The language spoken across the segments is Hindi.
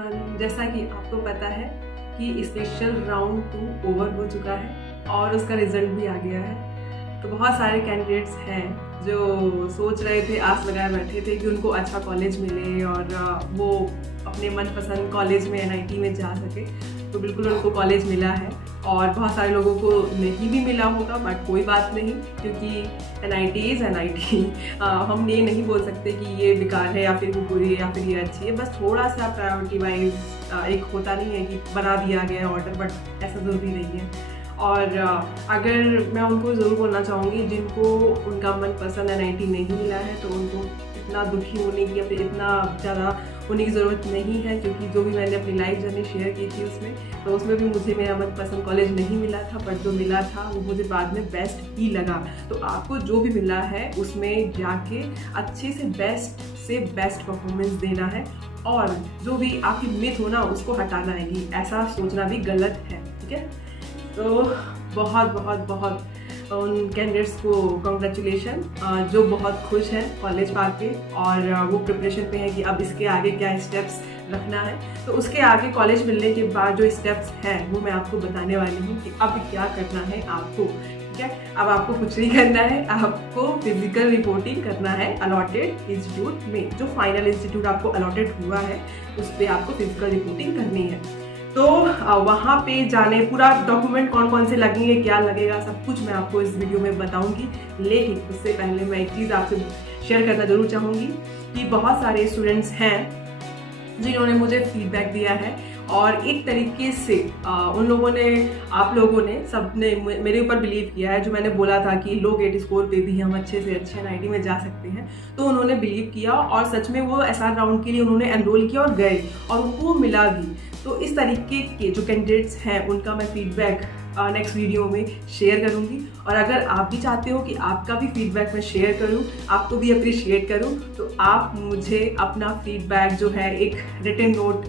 एवरीवन, जैसा कि आपको पता है कि स्पेशल राउंड 2 ओवर हो चुका है और उसका रिजल्ट भी आ गया है। तो बहुत सारे कैंडिडेट्स हैं जो सोच रहे थे, आस लगाए बैठे थे कि उनको अच्छा कॉलेज मिले और वो अपने मनपसंद कॉलेज में NIT में जा सके। तो बिल्कुल उनको कॉलेज मिला है और बहुत सारे लोगों को नहीं भी मिला होगा, बट कोई बात नहीं, क्योंकि NIT इज़ NIT। हम ये नहीं बोल सकते कि ये बेकार है या फिर वो बुरी है या फिर ये अच्छी है। बस थोड़ा सा प्रायोरिटी वाइज एक होता नहीं है कि बना दिया गया है ऑर्डर, बट ऐसा ज़रूरी नहीं है। और अगर मैं उनको ज़रूर बोलना चाहूँगी जिनको उनका मनपसंद NIT नहीं मिला है, तो उनको इतना दुखी होने की या फिर इतना ज़्यादा होने की ज़रूरत नहीं है, क्योंकि जो भी मैंने अपनी लाइफ जर्नी शेयर की थी उसमें भी मुझे मेरा मनपसंद कॉलेज नहीं मिला था, पर जो मिला था वो मुझे बाद में बेस्ट ही लगा। तो आपको जो भी मिला है उसमें जाके अच्छे से बेस्ट परफॉर्मेंस देना है और जो भी आपकी मिथ हो ना उसको हटाना है कि ऐसा सोचना भी गलत है, ठीक है। तो बहुत उन कैंडिडेट्स को कॉन्ग्रेचुलेशन जो बहुत खुश हैं कॉलेज पाके और वो प्रिपरेशन पे है कि अब इसके आगे क्या स्टेप्स रखना है। तो उसके आगे कॉलेज मिलने के बाद जो स्टेप्स हैं वो मैं आपको बताने वाली हूँ कि अब क्या करना है आपको, ठीक है। अब आपको कुछ नहीं करना है, आपको फिजिकल रिपोर्टिंग करना है अलॉटेड इंस्टीट्यूट में। जो फाइनल इंस्टीट्यूट आपको अलॉटेड हुआ है उस पर आपको फिजिकल रिपोर्टिंग करनी है। तो वहाँ पे जाने पूरा डॉक्यूमेंट कौन कौन से लगेंगे, क्या लगेगा, सब कुछ मैं आपको इस वीडियो में बताऊंगी। लेकिन उससे पहले मैं एक चीज़ आपसे शेयर करना ज़रूर चाहूँगी कि बहुत सारे स्टूडेंट्स हैं जिन्होंने मुझे फीडबैक दिया है और एक तरीके से उन लोगों ने, आप लोगों ने, सबने मेरे ऊपर बिलीव किया है। जो मैंने बोला था कि लो गेट स्कोर पे भी हम अच्छे से अच्छे NIT में जा सकते हैं, तो उन्होंने बिलीव किया और सच में वो SR राउंड के लिए उन्होंने एनरोल किया और गए और उनको मिला भी। तो इस तरीके के जो कैंडिडेट्स हैं उनका मैं फीडबैक नेक्स्ट वीडियो में शेयर करूंगी। और अगर आप भी चाहते हो कि आपका भी फीडबैक मैं शेयर करूं, आपको भी अप्रिशिएट करूं, तो आप मुझे अपना फीडबैक जो है एक रिटन नोट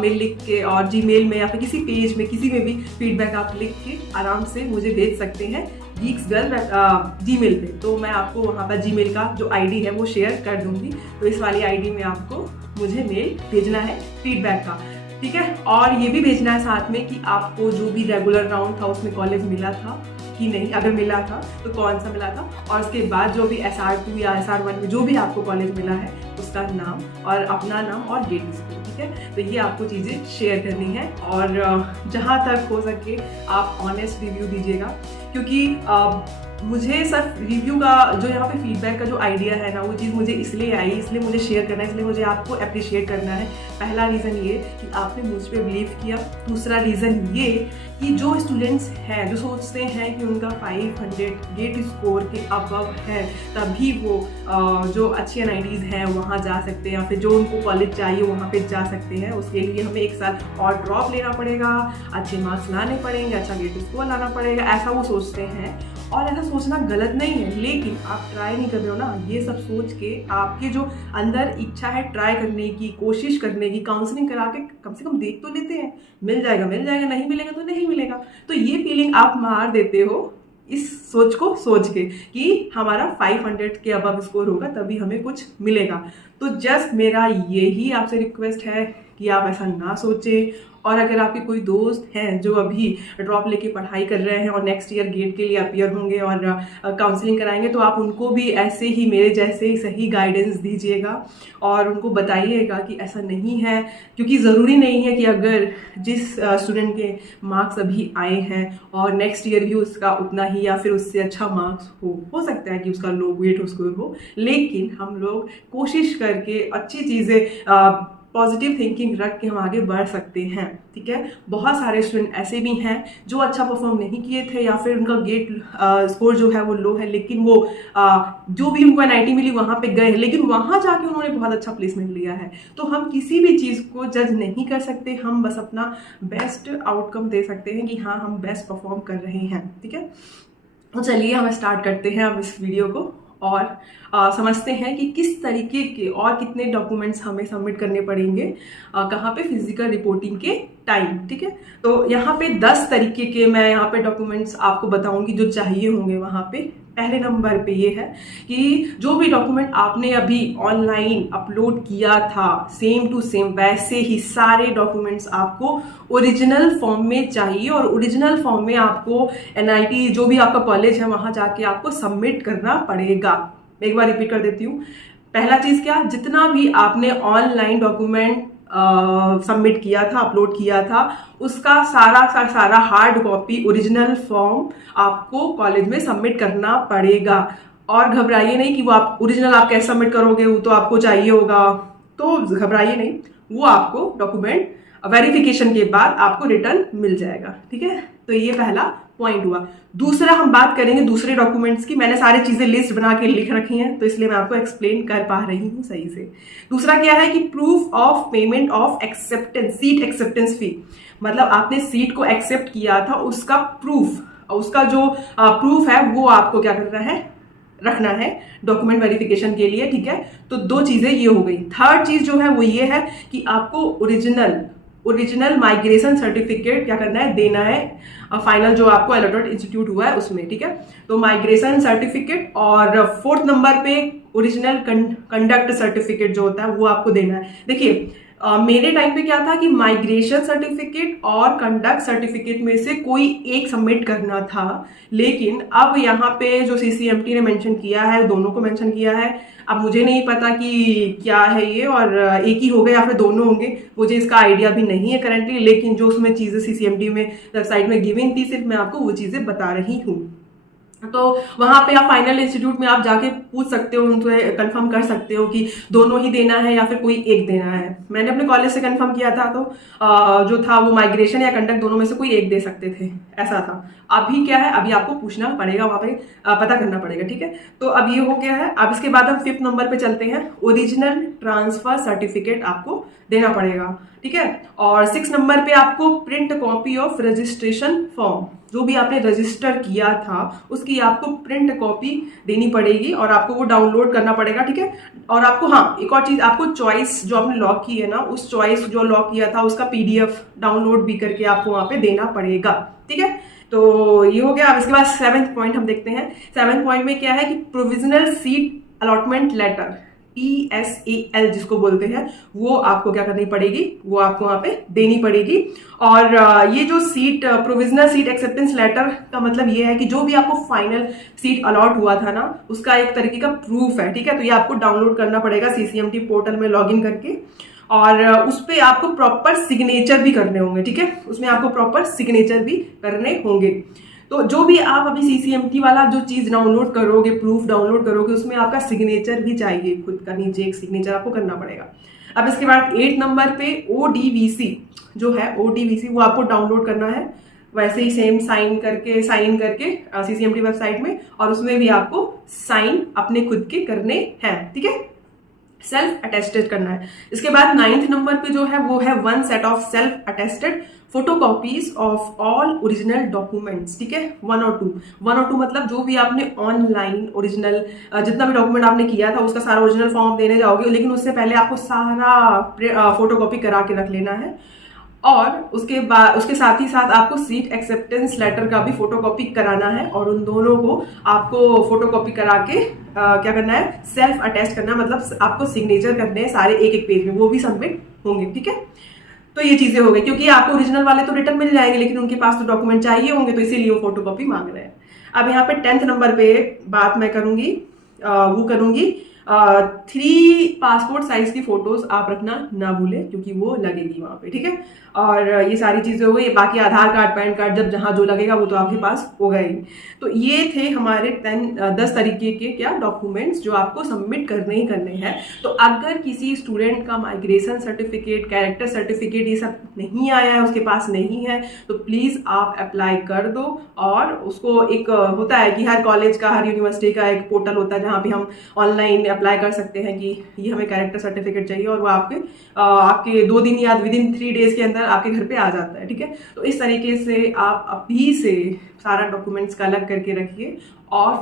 में लिख के और Gmail में या फिर किसी पेज में, किसी में भी फीडबैक आप लिख के आराम से मुझे भेज सकते हैं geeksgirl Gmail पे। तो मैं आपको वहाँ पर Gmail का जो ID है वो शेयर कर दूंगी। तो इस वाली ID में आपको मुझे मेल भेजना है फीडबैक का, ठीक है। और ये भी भेजना है साथ में कि आपको जो भी रेगुलर राउंड था उसमें कॉलेज मिला था कि नहीं, अगर मिला था तो कौन सा मिला था, और उसके बाद जो भी SR2 या SR1 में जो भी आपको कॉलेज मिला है उसका नाम और अपना नाम और गेट स्कोर, ठीक है। तो ये आपको चीज़ें शेयर करनी है और जहाँ तक हो सके आप ऑनेस्ट रिव्यू दीजिएगा, क्योंकि मुझे सिर्फ रिव्यू का जो यहाँ पे फीडबैक का जो आइडिया है ना, वो चीज़ मुझे इसलिए आई, इसलिए मुझे शेयर करना है, इसलिए मुझे आपको अप्रिशिएट करना है। पहला रीज़न ये कि आपने मुझ पर बिलीव किया। दूसरा रीज़न ये कि जो स्टूडेंट्स हैं जो सोचते हैं कि उनका 500 गेट स्कोर के अबव है तभी वो जो अच्छी NITs हैं वहाँ जा सकते हैं या फिर जो उनको कॉलेज चाहिए वहाँ पे जा सकते हैं। उसके लिए हमें एक साल और ड्रॉप लेना पड़ेगा, अच्छे मार्क्स लाने पड़ेंगे, अच्छा गेट स्कोर लाना पड़ेगा, ऐसा वो सोचते हैं। और ऐसा सोचना गलत नहीं है, लेकिन आप ट्राई नहीं कर रहे हो ना। ये सब सोच के आपके जो अंदर इच्छा है ट्राई करने की, कोशिश करने की, काउंसलिंग करा के कम से कम देख तो लेते हैं, मिल जाएगा, नहीं मिलेगा तो नहीं मिलेगा। तो ये फीलिंग आप मार देते हो इस सोच को सोच के कि हमारा 500 के अबव स्कोर होगा तभी हमें कुछ मिलेगा। तो जस्ट मेरा यही आपसे रिक्वेस्ट है कि आप ऐसा ना सोचें। और अगर आपके कोई दोस्त हैं जो अभी ड्रॉप लेके पढ़ाई कर रहे हैं और नेक्स्ट ईयर गेट के लिए अपीयर होंगे और काउंसलिंग कराएंगे, तो आप उनको भी ऐसे ही मेरे जैसे ही सही गाइडेंस दीजिएगा और उनको बताइएगा कि ऐसा नहीं है, क्योंकि ज़रूरी नहीं है कि अगर जिस स्टूडेंट के मार्क्स अभी आए हैं और नेक्स्ट ईयर भी उसका उतना ही या फिर उससे अच्छा मार्क्स हो सकता है कि उसका लो गेट स्कोर हो, लेकिन हम लोग कोशिश करके अच्छी चीज़ें पॉजिटिव थिंकिंग रख के हम आगे बढ़ सकते हैं, ठीक है। बहुत सारे स्टूडेंट ऐसे भी हैं जो अच्छा परफॉर्म नहीं किए थे या फिर उनका गेट स्कोर जो है वो लो है, लेकिन वो जो भी उनको NIT मिली वहाँ पे गए, लेकिन वहाँ जाके उन्होंने बहुत अच्छा प्लेसमेंट लिया है। तो हम किसी भी चीज़ को जज नहीं कर सकते, हम बस अपना बेस्ट आउटकम दे सकते हैं कि हाँ हम बेस्ट परफॉर्म कर रहे हैं, ठीक है। तो चलिए हम स्टार्ट करते हैं अब इस वीडियो को और समझते हैं कि किस तरीके के और कितने डॉक्यूमेंट्स हमें सबमिट करने पड़ेंगे कहाँ पे फिजिकल रिपोर्टिंग के टाइम, ठीक है। तो यहाँ पे 10 तरीके के मैं यहाँ पे डॉक्यूमेंट्स आपको बताऊंगी जो चाहिए होंगे वहाँ पे पहले नंबर पे ये है कि जो भी डॉक्यूमेंट आपने अभी ऑनलाइन अपलोड किया था सेम टू सेम वैसे ही सारे डॉक्यूमेंट्स आपको ओरिजिनल फॉर्म में चाहिए, और ओरिजिनल फॉर्म में आपको NIT जो भी आपका कॉलेज है वहाँ जाके आपको सबमिट करना पड़ेगा। मैं एक बार रिपीट कर देती हूँ। पहला चीज़ क्या, जितना भी आपने ऑनलाइन डॉक्यूमेंट सबमिट किया था, अपलोड किया था, उसका सारा हार्ड कॉपी ओरिजिनल फॉर्म आपको कॉलेज में सबमिट करना पड़ेगा। और घबराइए नहीं कि वो आप ओरिजिनल आप कैसे सबमिट करोगे, वो तो आपको चाहिए होगा, तो घबराइए नहीं, वो आपको डॉक्यूमेंट वेरिफिकेशन के बाद आपको रिटर्न मिल जाएगा। ठीक है, तो ये पहला पॉइंट हुआ। दूसरा हम बात करेंगे दूसरे डॉक्यूमेंट्स की। मैंने सारी चीजें लिस्ट बना के लिख रखी हैं तो इसलिए मैं आपको एक्सप्लेन कर पा रही हूँ सही से। दूसरा क्या है कि proof of payment of acceptance, seat acceptance fee, मतलब आपने सीट को एक्सेप्ट किया था उसका प्रूफ, उसका जो प्रूफ है वो आपको क्या करना है, रखना है डॉक्यूमेंट वेरिफिकेशन के लिए। ठीक है, तो दो चीजें ये हो गई। थर्ड चीज जो है वो ये है कि आपको ओरिजिनल माइग्रेशन सर्टिफिकेट क्या करना है, देना है फाइनल जो आपको अलॉटेड इंस्टीट्यूट हुआ है उसमें। ठीक है, तो माइग्रेशन सर्टिफिकेट, और फोर्थ नंबर पे ओरिजिनल कंडक्ट सर्टिफिकेट जो होता है वो आपको देना है। देखिए मेरे टाइम पे क्या था कि माइग्रेशन सर्टिफिकेट और कंडक्ट सर्टिफिकेट में से कोई एक सबमिट करना था, लेकिन अब यहाँ पे जो CCMT ने मेंशन किया है दोनों को मेंशन किया है। अब मुझे नहीं पता कि क्या है ये, और एक ही होगा या फिर दोनों होंगे, मुझे इसका आइडिया भी नहीं है करंटली, लेकिन जो उसमें चीज़ें CCMT में वेबसाइट में गिवन थी सिर्फ मैं आपको वो चीज़ें बता रही हूँ। तो वहां पे आप फाइनल इंस्टीट्यूट में आप जाके पूछ सकते हो, उनसे कंफर्म कर सकते हो कि दोनों ही देना है या फिर कोई एक देना है। मैंने अपने कॉलेज से कंफर्म किया था तो जो था वो माइग्रेशन या कंडक्ट दोनों में से कोई एक दे सकते थे, ऐसा था। अभी क्या है, अभी आपको पूछना पड़ेगा वहां पे, पता करना पड़ेगा। ठीक है, तो अब ये हो गया है। अब इसके बाद हम 5th नंबर पे चलते हैं। ओरिजिनल ट्रांसफर सर्टिफिकेट आपको देना पड़ेगा। ठीक है, और 6 नंबर पे आपको print copy of registration form, जो भी आपने रजिस्टर किया था उसकी आपको प्रिंट कॉपी देनी पड़ेगी और आपको वो डाउनलोड करना पड़ेगा। ठीक है, और आपको हाँ एक और चीज, आपको चॉइस जो आपने लॉक की है ना, उस चॉइस जो लॉक किया था उसका PDF डाउनलोड भी करके आपको वहां पे देना पड़ेगा। ठीक है, तो ये हो गया। अब इसके बाद 7th पॉइंट हम देखते हैं। 7th पॉइंट में क्या है कि provisional seat allotment letter, PSAL जिसको बोलते हैं, वो आपको क्या करनी पड़ेगी, वो आपको वहां पे देनी पड़ेगी। और ये जो seat provisional seat acceptance letter का मतलब ये है कि जो भी आपको फाइनल सीट अलॉट हुआ था ना, उसका एक तरीके का प्रूफ है। ठीक है, तो ये आपको डाउनलोड करना पड़ेगा CCMT पोर्टल में लॉगिन करके, और उस पर आपको प्रॉपर सिग्नेचर भी करने होंगे। ठीक है, उसमें आपको प्रॉपर सिग्नेचर भी करने होंगे। तो जो भी आप अभी CCMT वाला जो चीज डाउनलोड करोगे, प्रूफ डाउनलोड करोगे, उसमें आपका सिग्नेचर भी चाहिए, खुद का नीचे एक सिग्नेचर आपको करना पड़ेगा। अब इसके बाद 8 नंबर पे ODVC जो है, ODVC वो आपको डाउनलोड करना है, वैसे ही सेम साइन करके CCMT वेबसाइट में, और उसमें भी आपको साइन अपने खुद के करने हैं। ठीक है, सेल्फ अटेस्टेड करना है। इसके बाद 9th नंबर पे जो है वो है 1 set of self attested photocopies of all original documents. ठीक है, 1 और 2 मतलब जो भी आपने ऑनलाइन ओरिजिनल जितना भी डॉक्यूमेंट आपने किया था उसका सारा ओरिजिनल फॉर्म देने जाओगे, लेकिन उससे पहले आपको सारा फोटोकॉपी करा के रख लेना है। और उसके बाद उसके साथ ही साथ आपको सीट एक्सेप्टेंस लेटर का भी फोटोकॉपी कराना है, और उन दोनों को आपको फोटोकॉपी करा के क्या करना है, सेल्फ अटेस्ट करना, मतलब आपको सिग्नेचर करने हैं सारे एक पेज में, वो भी सबमिट होंगे। ठीक है, तो ये चीजें हो गई, क्योंकि आपको ओरिजिनल वाले तो रिटर्न मिल जाएंगे, लेकिन उनके पास तो डॉक्यूमेंट चाहिए होंगे, तो इसीलिए वो फोटोकॉपी मांग रहे हैं। अब यहाँ पे 10th नंबर पे बात मैं करूंगी, 3 पासपोर्ट साइज की फोटोज आप रखना ना भूलें, क्योंकि वो लगेगी वहां पे। ठीक है, और ये सारी चीजें हो गई। बाकी आधार कार्ड, पैन कार्ड जब जहां जो लगेगा वो तो आपके पास होगा ही। तो ये थे हमारे 10 तरीके के क्या डॉक्यूमेंट्स जो आपको सबमिट करने ही करने हैं। तो अगर किसी स्टूडेंट का माइग्रेशन सर्टिफिकेट, कैरेक्टर सर्टिफिकेट ये सब नहीं आया है, उसके पास नहीं है, तो प्लीज आप अप्लाई कर दो। और उसको एक होता है कि हर कॉलेज का, हर यूनिवर्सिटी का एक पोर्टल होता है जहाँ पे हम ऑनलाइन अप्लाई कर सकते हैं कि ये हमें कैरेक्टर सर्टिफिकेट चाहिए, और वो आपके 2 दिन या विदिन 3 डेज के अंदर आपके घर पे आ जाता है। ठीक है, तो इस तरीके से आप अभी से सारा डॉक्यूमेंट्स का अलग करके रखिए। और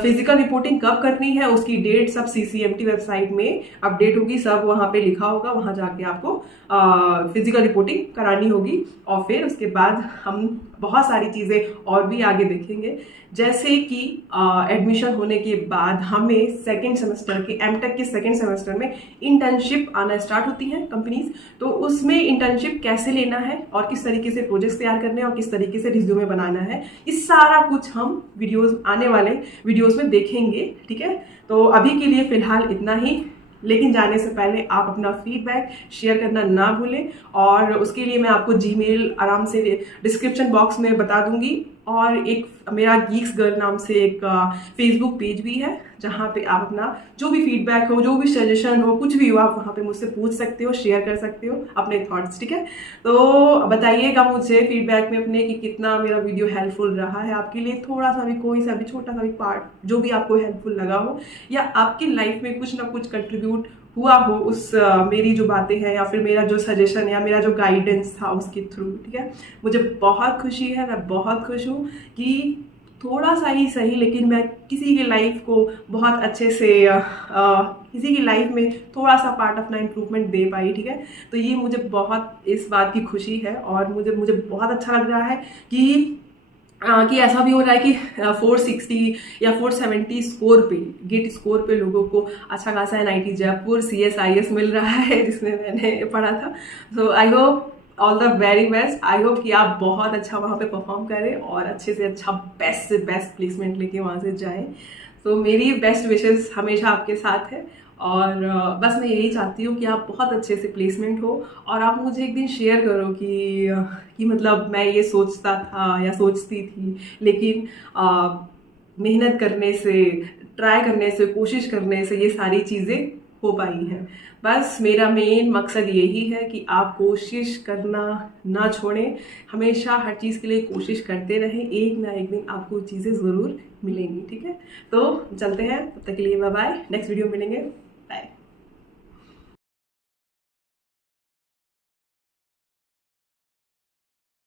फिजिकल रिपोर्टिंग कब करनी है उसकी डेट सब CCMT वेबसाइट में अपडेट होगी, सब वहाँ पे लिखा होगा, वहाँ जाके आपको फिजिकल रिपोर्टिंग करानी होगी। और फिर उसके बाद हम बहुत सारी चीज़ें और भी आगे देखेंगे। जैसे कि एडमिशन होने के बाद हमें सेकेंड सेमेस्टर के एमटेक के सेकेंड सेमेस्टर में इंटर्नशिप आना स्टार्ट होती हैं कंपनीज, तो उसमें इंटर्नशिप कैसे लेना है और किस तरीके से प्रोजेक्ट्स तैयार करने हैं और किस तरीके से रिज्यूमे बनाना है, इस सारा कुछ हम वीडियोस आने वाले वीडियोस में देखेंगे। ठीक है, तो अभी के लिए फिलहाल इतना ही, लेकिन जाने से पहले आप अपना फीडबैक शेयर करना ना भूलें, और उसके लिए मैं आपको जीमेल आराम से डिस्क्रिप्शन बॉक्स में बता दूंगी, और एक मेरा गीक्स गर्ल नाम से एक फेसबुक पेज भी है जहाँ पे आप अपना जो भी फीडबैक हो, जो भी सजेशन हो, कुछ भी हो, आप वहाँ पे मुझसे पूछ सकते हो, शेयर कर सकते हो अपने थॉट्स। ठीक है, तो बताइएगा मुझे फीडबैक में अपने कि कितना मेरा वीडियो हेल्पफुल रहा है आपके लिए। थोड़ा सा भी, कोई सा भी छोटा सा भी पार्ट जो भी आपको हेल्पफुल लगा हो, या आपकी लाइफ में कुछ ना कुछ कंट्रीब्यूट हुआ हो उस मेरी जो बातें हैं, या फिर मेरा जो सजेशन या मेरा जो गाइडेंस था उसके थ्रू। ठीक है, मुझे बहुत खुशी है, मैं बहुत खुश हूँ कि थोड़ा सा ही सही, लेकिन मैं किसी की लाइफ को बहुत अच्छे से किसी की लाइफ में थोड़ा सा पार्ट अपना इम्प्रूवमेंट दे पाई। ठीक है, तो ये मुझे बहुत इस बात की खुशी है, और मुझे बहुत अच्छा लग रहा है कि ऐसा भी हो रहा है कि 460 या 470 स्कोर पे, गेट स्कोर पे लोगों को अच्छा खासा NIT जयपुर CSIS मिल रहा है, जिसमें मैंने पढ़ा था। So I hope all the very best. I hope कि आप बहुत अच्छा वहाँ पे परफॉर्म करें और अच्छे से अच्छा बेस्ट से बेस्ट प्लेसमेंट लेके वहाँ से जाएं। तो मेरी बेस्ट विशेस हमेशा आपके साथ है, और बस मैं यही चाहती हूँ कि आप बहुत अच्छे से प्लेसमेंट हो, और आप मुझे एक दिन शेयर करो कि मतलब मैं ये सोचता था या सोचती थी, लेकिन मेहनत करने से, ट्राई करने से, कोशिश करने से ये सारी चीज़ें हो पाई हैं। बस मेरा मेन मकसद यही है कि आप कोशिश करना ना छोड़ें, हमेशा हर चीज़ के लिए कोशिश करते रहें, एक ना एक दिन आपको चीज़ें ज़रूर मिलेंगी। ठीक है, तो चलते हैं, तब तक के लिए बाय बाय, नेक्स्ट वीडियो मिलेंगे।